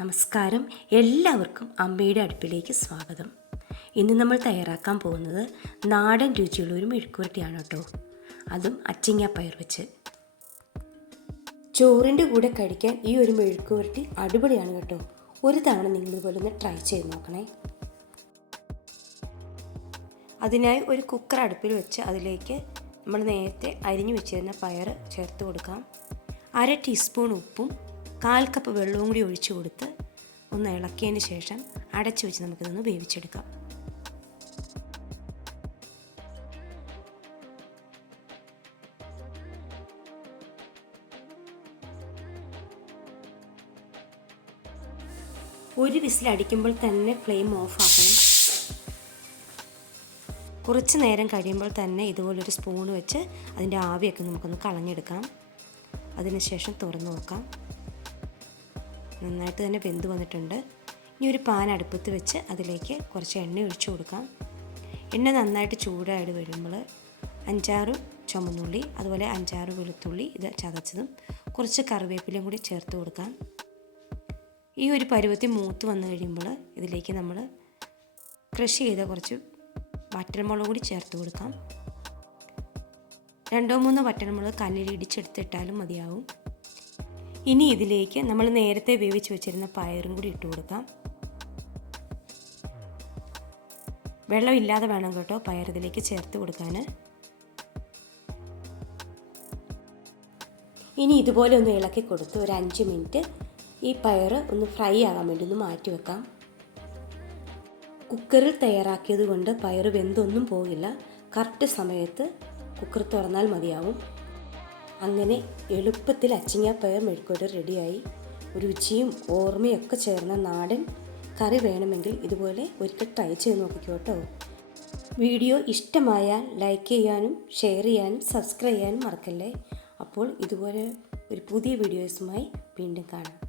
നമസ്കാരം. എല്ലാവർക്കും അമ്മയുടെ അടുപ്പിലേക്ക് സ്വാഗതം. ഇന്ന് നമ്മൾ തയ്യാറാക്കാൻ പോകുന്നത് നാടൻ രുചിയുള്ള ഒരു മെഴുക്കുവരട്ടിയാണ് കേട്ടോ. അതും അച്ചിങ്ങ പയർ വെച്ച്. ചോറിന്റെ കൂടെ കഴിക്കാൻ ഈ ഒരു മെഴുക്കുവരട്ടി അടിപൊളിയാണ് കേട്ടോ. ഒരു തവണ നിങ്ങൾ ഇതുപോലെ ഒന്ന് ട്രൈ ചെയ്ത് നോക്കണേ. അതിനായി ഒരു കുക്കർ അടുപ്പിൽ വെച്ച് അതിലേക്ക് നമ്മൾ നേരത്തെ അരിഞ്ഞു വെച്ചിരുന്ന പയർ ചേർത്ത് കൊടുക്കാം. അര ടീസ്പൂൺ ഉപ്പും കാൽ കപ്പ് വെള്ളവും കൂടി ഒഴിച്ചു കൊടുത്ത് ഒന്ന് ഇളക്കിയതിന് ശേഷം അടച്ചു വെച്ച് നമുക്കിതൊന്ന് വേവിച്ചെടുക്കാം. ഒരു വിസിൽ അടിക്കുമ്പോൾ തന്നെ ഫ്ലെയിം ഓഫ് ആക്കണം. കുറച്ച് നേരം കഴിയുമ്പോൾ തന്നെ ഇതുപോലൊരു സ്പൂൺ വെച്ച് അതിന്റെ ആവിയൊക്കെ നമുക്കൊന്ന് കളഞ്ഞെടുക്കാം. അതിനുശേഷം തുറന്നു നോക്കാം. നന്നായിട്ട് തന്നെ വെന്ത് വന്നിട്ടുണ്ട്. ഇനി ഒരു പാൻ അടുപ്പത്ത് വെച്ച് അതിലേക്ക് കുറച്ച് എണ്ണ ഒഴിച്ചു കൊടുക്കാം. എണ്ണ നന്നായിട്ട് ചൂടായിട്ട് വരുമ്പോൾ അഞ്ചാറ് ചുമന്നുള്ളി അതുപോലെ അഞ്ചാറ് വെളുത്തുള്ളി ഇത് ചതച്ചതും കുറച്ച് കറിവേപ്പിലയും കൂടി ചേർത്ത് കൊടുക്കാം. ഈ ഒരു പരുവത്തിൽ മൂത്ത് വന്നു കഴിയുമ്പോൾ ഇതിലേക്ക് നമ്മൾ ക്രഷ് ചെയ്ത കുറച്ച് വറ്റൽമുളക് കൂടി ചേർത്ത് കൊടുക്കാം. രണ്ടോ മൂന്നോ വറ്റൽമുളക് കല്ലിൽ ഇടിച്ചെടുത്തിട്ടാലും മതിയാവും. ഇനി ഇതിലേക്ക് നമ്മൾ നേരത്തെ വേവിച്ച് വെച്ചിരുന്ന പയറും കൂടി ഇട്ട് കൊടുക്കാം. വെള്ളമില്ലാതെ വേണം കേട്ടോ പയർ ഇതിലേക്ക് ചേർത്ത് കൊടുക്കാൻ ഇനി ഇതുപോലെ ഒന്ന് ഇളക്കി കൊടുത്ത് ഒരു അഞ്ച് മിനിറ്റ് ഈ പയർ ഒന്ന് ഫ്രൈ ആകാൻ വേണ്ടി ഒന്ന് മാറ്റി വെക്കാം. കുക്കറിൽ തയ്യാറാക്കിയത് കൊണ്ട് പയർ വെന്തൊന്നും പോകില്ല. കറക്റ്റ് സമയത്ത് കുക്കർ തുറന്നാൽ മതിയാവും. അങ്ങനെ എളുപ്പത്തിൽ അച്ചിങ്ങ പയർ മെഴുക്കോട്ട് റെഡിയായി രുചിയും ഓർമ്മയൊക്കെ ചേർന്ന നാടൻ കറി വേണമെങ്കിൽ ഇതുപോലെ ഒരിക്കൽ ട്രൈ ചെയ്ത് നോക്കിക്കോട്ടോ വീഡിയോ ഇഷ്ടമായാൽ ലൈക്ക് ചെയ്യാനും ഷെയർ ചെയ്യാനും സബ്സ്ക്രൈബ് ചെയ്യാനും മറക്കല്ലേ? അപ്പോൾ ഇതുപോലെ ഒരു പുതിയ വീഡിയോസുമായി വീണ്ടും കാണാം.